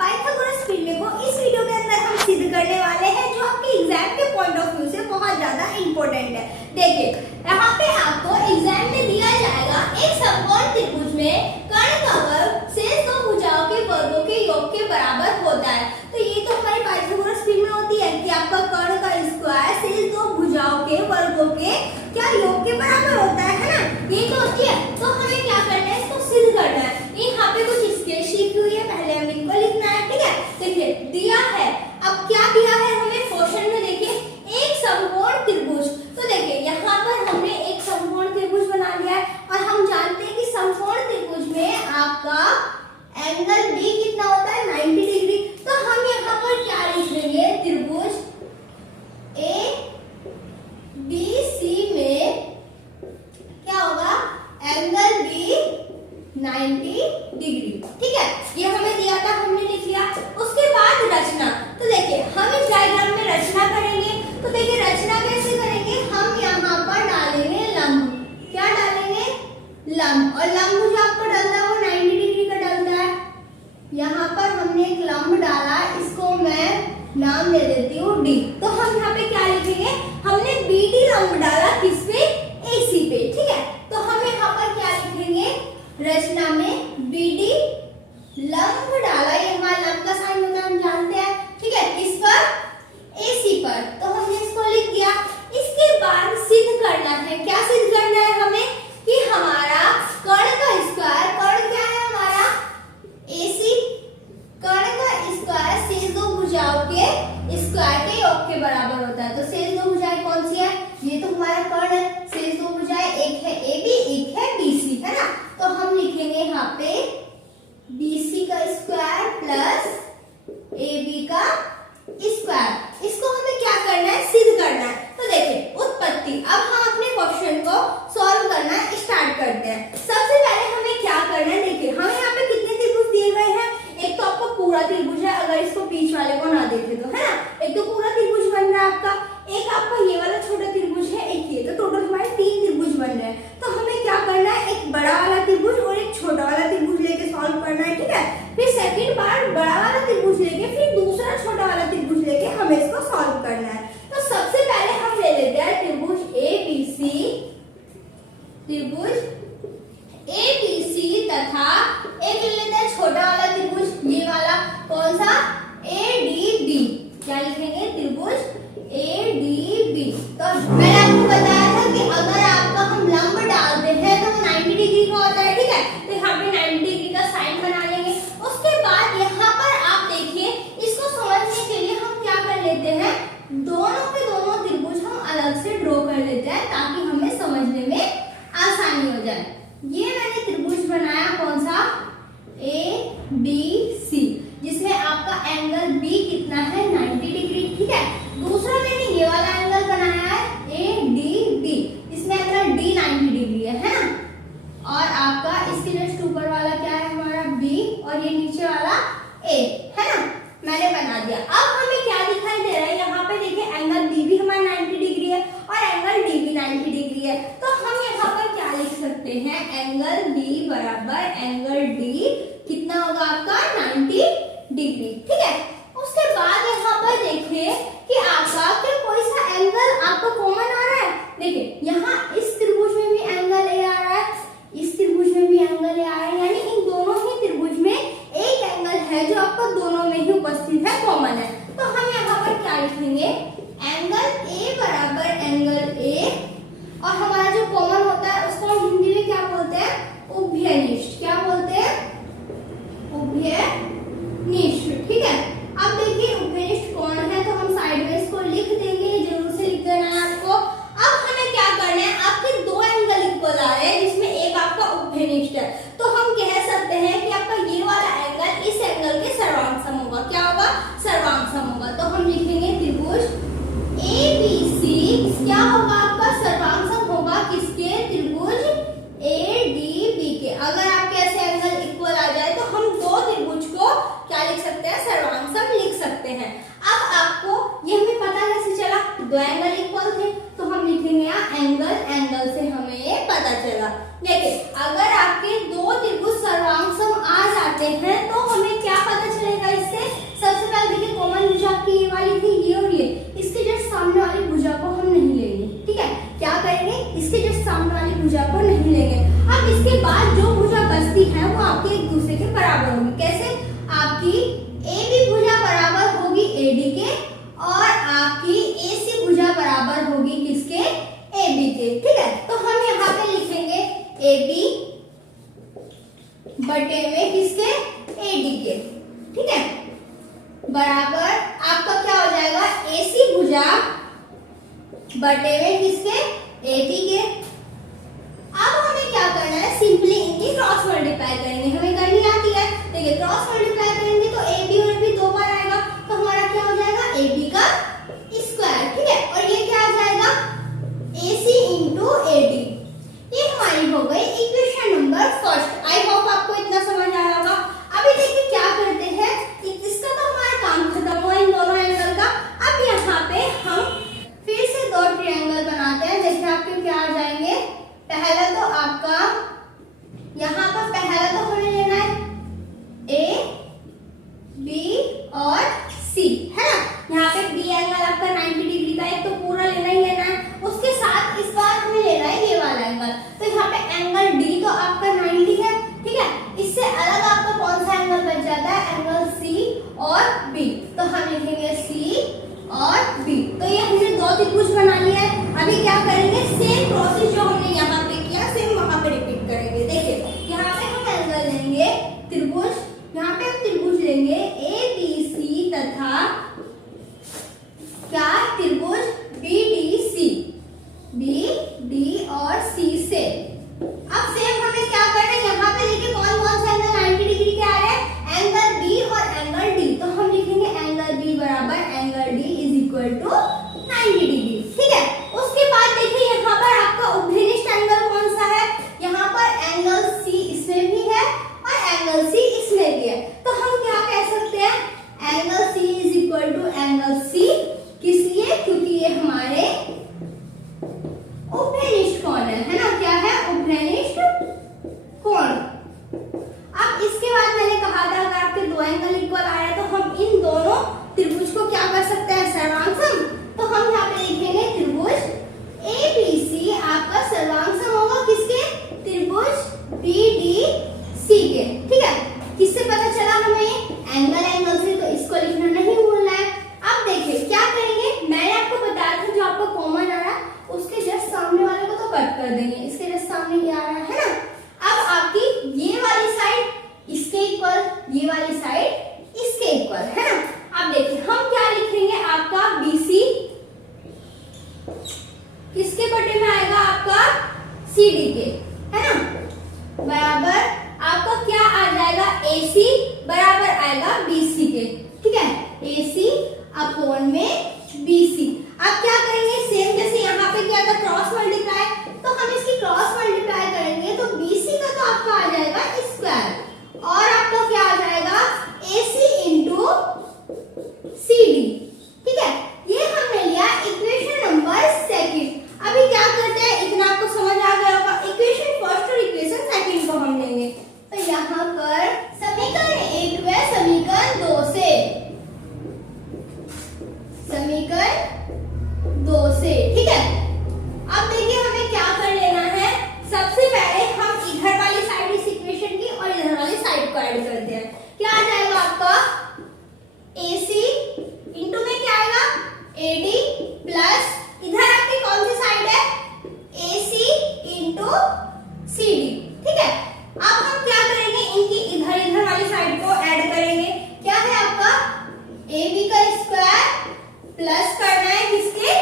Pythagoras प्रमेय को इस वीडियो के अंदर हम सिद्ध करने वाले हैं, जो आपके एग्जाम के पॉइंट ऑफ व्यू से बहुत ज्यादा इंपॉर्टेंट है। देखिए यहाँ पे आपको एग्जाम में दिया जाएगा एक समकोण त्रिभुज में कर्ण का वर्ग शेष दो भुजाओं के वर्गों के योग के बराबर होता है। तो ये तो हमारी पाइथागोरस प्रमेय होती है कि आपका कर्ण का स्क्वायर शेष दो भुजाओं के वर्गों के क्या योग के बराबर होता है ना, ये तो होती है। तो हमें क्या करना है, इसको सिद्ध करना है। यहाँ पे कुछ स्केच शीट हुई है, पहले हमें इनको लिखना है, ठीक है। देखिए दिया है, अब क्या दिया है हमें क्वेश्चन में, देखिए एक समकोण त्रिभुज। तो देखिए यहाँ पर हमने एक समकोण त्रिभुज बना लिया है और हम जानते हैं कि समकोण त्रिभुज में आपका एंगल बी कितना होता है, 90 डिग्री। तो हम यहाँ पर क्या लिख लेंगे, त्रिभुज ए बी सी में क्या होगा, एंगल बी 90 डिग्री, ठीक है। ये हमें दिया था, हमने लिख लिया। उसके बाद रचना, तो देखिए हम इस डायग्राम में रचना करेंगे। तो देखिए रचना कैसे करेंगे, हम यहाँ पर डालेंगे लंब। क्या डालेंगे, लंब। और लंब जो आपको डलता है वो 90 डिग्री का डलता है। यहाँ पर हमने एक लंब डाला, इसको मैं नाम दे देती हूँ डी। तो हम यहाँ पे क्या लिखेंगे, हमने बी डी लंब डाला किस पे, एसी पे, ठीक है। तो हम यहाँ पर क्या लिखेंगे, रचना में बी डी लंब डाला, ये हमारा लंब का साइन होता है, हम जानते हैं, ठीक है। किस पर, एसी पर। तो हमने इसको लिख दिया। इसके बाद सिद्ध करना है, क्या सिद्ध करना है हमें, कि हमारा कर्ण का स्क्वायर, कर्ण क्या है हमारा, एसी, कर्ण का स्क्वायर शेष दो भुजाओं के स्क्वायर के योग के बराबर होता है। तो शेष दो भुजाएं कौन सी है, ये तो हमारा कर्ण है। शेष दो भुजाएं एक है AB, एक है BC, है ना। तो हम लिखेंगे यहाँ पे BC का स्क्वायर प्लस AB का स्क्वायर। इसको हमें क्या करना है, सिद्ध करना है। तो देखिए उत्पत्ति, अब हम अपने क्वेश्चन को सॉल्व करना स्टार्ट करते हैं। सबसे पहले हमें क्या करना है, देखिए हमें यहाँ पे कितने त्रिभुज दिए गए हैं, एक तो आपको पूरा त्रिभुज है, अगर इसको बीच वाले को ना देखे तो, है ना। एक तो पूरा त्रिभुज बन रहा है आपका, एक आपका ये वाला छोटा त्रिभुज है, एक ये, तो टोटल हमारे 3 त्रिभुज बन रहे हैं। तो हमें क्या करना है, एक बड़ा वाला त्रिभुज और एक छोटा वाला त्रिभुज लेके सॉल्व करना है, ठीक है। फिर सेकंड बार बड़ा वाला त्रिभुज लेके फिर दूसरा छोटा वाला त्रिभुज लेके हमें इसको सॉल्व करना है। तो सबसे पहले हम ले लेते हैं त्रिभुज ABC, त्रिभुज ABC तथा एक ले लेते हैं छोटा वाला त्रिभुज, ये वाला कौन सा, ADB। क्या लिखेंगे, त्रिभुज ADB। तो मैंने आपको बताया था कि अगर आपका हम लंब डालते हैं तो 90 डिग्री का होता है, ठीक है। तो यहाँ पे 90 डिग्री का साइन बना लेंगे। उसके बाद यहाँ पर आप देखिए, इसको समझने के लिए हम क्या कर लेते हैं, दोनों के दोनों त्रिभुज हम अलग से ड्रॉ कर लेते हैं ताकि हमें समझने में आसानी हो जाए। ये मैंने त्रिभुज बनाया कौन सा, ABC, जिसमें आपका एंगल B कितना है, 90 डिग्री, ठीक है। दूसरा मैंने ये वाला एंगल बनाया है ADB, इसमें एंगल D 90 डिग्री है ना। और आपका इसके जस्ट ऊपर वाला क्या है हमारा B, और ये नीचे वाला A, है ना, मैंने बना दिया। अब हमें क्या दिखाई दे रहा है, यहाँ पे देखिए एंगल B भी हमारा 90 डिग्री है और एंगल D भी 90 डिग्री है। तो हम यहाँ पर क्या लिख सकते हैं, एंगल B बराबर एंगल D कितना होगा आपका, 90 डिग्री, ठीक है। उसके बाद यहाँ पर देखिए कि आपका क्या कोई सा एंगल आपको कॉमन आ रहा है। देखिए यहाँ इस त्रिभुज में भी एंगल A आ रहा है, इस त्रिभुज में भी एंगल A आ रहा है, यानी इन दोनों ही त्रिभुज में एक एंगल है जो आपको दोनों में ही उपस्थित है, कॉमन है। तो हम यहाँ पर क्या लिखेंगे, एंगल A बराबर एंगल A, और हमारा जो कॉमन होता है उसको हम हिंदी में क्या बोलते हैं, उभयनिष्ठ। क्या बोलते हैं, उभयनिष्ठ, ठीक है। अब देखिए उभयनिष्ठ कौन है, तो हम साइड में इसको लिख देंगे, जरूर से लिख देना है आपको। अब हमें क्या करना है, आपके दो एंगल इक्वल आ रहे हैं जिसमें एक आपका उभयनिष्ठ है। तो हम कह सकते हैं कि आपका ये वाला एंगल इस एंगल के सर्वांग सम होगा। क्या होगा, सर्वांग सम होगा। तो हम लिखेंगे त्रिभुज ABC क्या होगा आपका, सर्वांग सम होगा किसके, त्रिभुज ADB के। अगर आपके ऐसे एंगल इक्वल आ जाए तो हम दो त्रिभुज को क्या लिख सकते हैं, सर्वांग सम लिख सकते हैं। अब आपको ये हमें पता कैसे चला, दो एंगल इक्वल थे, तो हम लिखेंगे यहाँ एंगल से हमें ये पता चला। देखिए अगर आपके दो त्रिभुज सर्वांग सम आ जाते हैं तो हमें क्या पता चलेगा इससे, इसके जस्ट सामने वाली भुजा को नहीं लेंगे। अब इसके बाद जो भुजा बचती है वो आपके एक दूसरे के बराबर होगी। कैसे? आपकी ए बी भुजा बराबर होगी ए डी के और आपकी ए सी भुजा बराबर होगी किसके? ए बी के। ठीक है, तो हम यहाँ पे लिखेंगे ए बी बटे में किसके? ए डी के। ठीक है, बराबर आपका क्या हो जाएगा? ए सी भुजा बटे में किसके? ए बी के। अब हमें क्या करना है? सिंपली इनकी क्रॉस मल्टीप्लाई करेंगे, हमें करनी आती है। देखिए क्रॉस मल्टीप्लाई करेंगे तो ए बी और ए बी दो बार आएगा, तो हमारा क्या हो जाएगा? ए बी का स्क्वायर। ठीक है, और ये क्या आ जाएगा? ए सी इंटू ए डी। ये हमारी हो गई equation number first. I hope आपको इतना समझ आया होगा। अभी देखिए क्या करते हैं, इसका तो हमारा काम खत्म हुआ इन दोनों एंगल का। अब यहाँ पे हम फिर से दो ट्रायंगल बनाते हैं। देखिए आपके क्या आ जाएंगे? पहला तो आपका यहाँ पर पहला तो हमें लेना है ए बी और सी, है ना। यहाँ पे बी एंगल आपका 90 डिग्री का है, तो पूरा लेना ही लेना है। उसके साथ इस बार हमें लेना है ये वाला एंगल। तो यहाँ पे एंगल डी तो आपका 90 है। ठीक है, इससे अलग आपका कौन सा एंगल बच जाता है? एंगल सी और बी। तो हम लिखेंगे सी और बी। तो ये हमने दो त्रिभुज बना लिया है। अभी क्या करेंगे? सेम प्रोसेस जो हमने यहाँ पे किया सेम वहां पे रिपीट करेंगे। देखिए यहाँ पे हम एंगल लेंगे त्रिभुज, यहाँ पे हम त्रिभुज लेंगे ए बी सी तथा क्या? त्रिभुज B D C, B D और सी से। अब सेम हमें क्या करना है? यहाँ पे देखिए कौन कौन से एंगल 90 डिग्री के आ रहे हैं? एंगल बी और एंगल डी। तो हम लिखेंगे एंगल बी बराबर angle D is equal to 90 degree. ठीक है, उसके बाद देखिए यहाँ पर आपका उभयनिष्ठ एंगल कौन सा है? यहाँ पर एंगल सी इसमें भी है और एंगल सी इसमें भी है। तो हम क्या कह सकते हैं? Angle C is equal to angle C. किस लिए? क्योंकि ये हमारे उभयनिष्ठ कोण है ना। क्या है? उभयनिष्ठ कोण। अब इसके बाद मैंने कहा था अगर आपके दो एंगल इक्वल आ रहा है तो हम इन दोनों त्रिभुज को क्या कर सकते हैं? सर्वांगसम। तो हम यहाँ पे लिखेंगे त्रिभुज ए बी सी आपका सर्वांगसम होगा किसके? त्रिभुज बी डी सी के। ठीक है, किससे पता चला हमें? एंगल से। तो इसको लिखना नहीं भूलना है। अब देखिए क्या करेंगे? मैंने आपको बताया था जो आपको कॉमन आ रहा है उसके जस्ट सामने वाले को तो कट कर देंगे। इसके जस्ट सामने ये आ रहा है ना। अब आपकी ये वाली साइड इसके इक्वल, ये वाली साइड इसके इक्वल, है ना। अब देखिए हम क्या लिखेंगे? आपका BC किसके बटे में आएगा? आपका CD के, है ना। बराबर आपका क्या आ जाएगा? AC बराबर आएगा BC के। ठीक है, AC अपॉन में BC। अब क्या करेंगे? सेम जैसे यहाँ पे किया था क्रॉस मल्टीप्लाई, तो हम इसकी क्रॉस मल्टीप्लाई करेंगे तो BC का तो आपका आ जाएगा स्क्वायर और आपका क्या आ जाएगा? AC into CD। ठीक है, ये हमने लिया इक्वेशन नंबर सेकंड। अभी क्या करते हैं? इतना आपको समझ आ गया होगा। इक्वेशन फर्स्ट और इक्वेशन सेकंड को हम लेंगे। तो यहाँ पर समीकरण 1 व समीकरण 2 से, समीकरण 2 से। ठीक है, अब देखिए हमें क्या कर लेना है? सबसे पहले हम इधर वाली साइड इस इक्वेशन की और इधर वाली साइड को ऐड करते हैं। क्या आ जाएगा आपका? AC इंटू में क्या आएगा? AD प्लस इधर आपकी कौन सी साइड है? AC into CD। ठीक है, अब हम क्या करेंगे? इनकी इधर इधर वाली साइड को ऐड करेंगे। क्या है आपका? AB का स्क्वायर प्लस करना है किसके?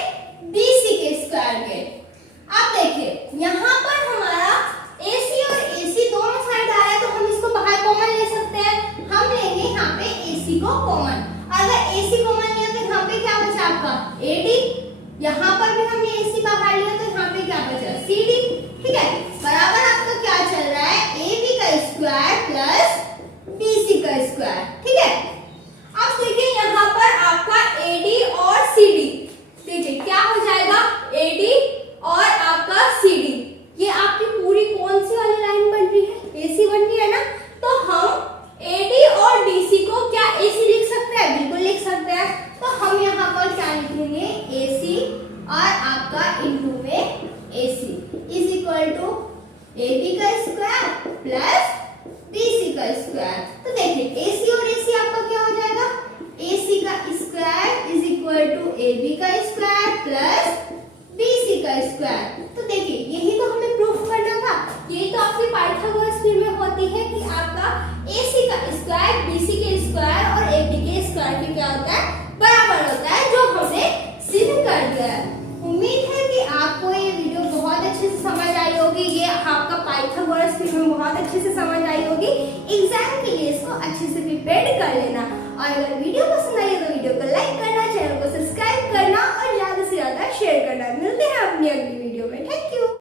BC के स्क्वायर के। अब देखिए यहाँ पर हमारा AC और AC दोनों साइड आ रहा है तो हम इसको बाहर कॉमन ले सकते हैं। हम लेंगे यहाँ पे AC को कॉमन। अगर AC कॉमन लिया तो यहाँ पे क्या बचा आपका? AD। यहाँ पर भी हमने AC बाहर लिया तो यहाँ पे क्या बचा? CD। ठीक है, बराबर आपका क्या चल रहा है? AB का स्क्वायर प्लस BC का स्क्वायर। ठीक है, अब देखिए यहाँ पर आपका AD और CD। देखिए क्या हो जाएगा? AD और आपका CD ये AC is equal to AB का स्क्वायर प्लस BC का स्क्वायर। तो देखिए AC और AC आपका क्या हो जाएगा, AC का square is equal to AB का स्क्वायर प्लस BC का स्क्वायर। तो देखिए यही तो हमें प्रूफ करना था, यही तो आपकी पाइथागोरस थ्योरम में होती है कि आपका AC का स्क्वायर BC के स्क्वायर और AB के स्क्वायर के क्या होता है, बराबर होता है, जो हमने सिद्ध कर दिया है। उम्मीद है कि आपको ये वीडियो बहुत अच्छे से समझ आई होगी, ये आपका पाइथागोरस थ्योरम बहुत अच्छे से समझ आई होगी। एग्जाम के लिए इसको अच्छे से प्रिपेयर कर लेना, और अगर वीडियो पसंद आई तो वीडियो को लाइक करना, चैनल को सब्सक्राइब करना और ज्यादा से ज्यादा शेयर करना। मिलते हैं अपनी अगली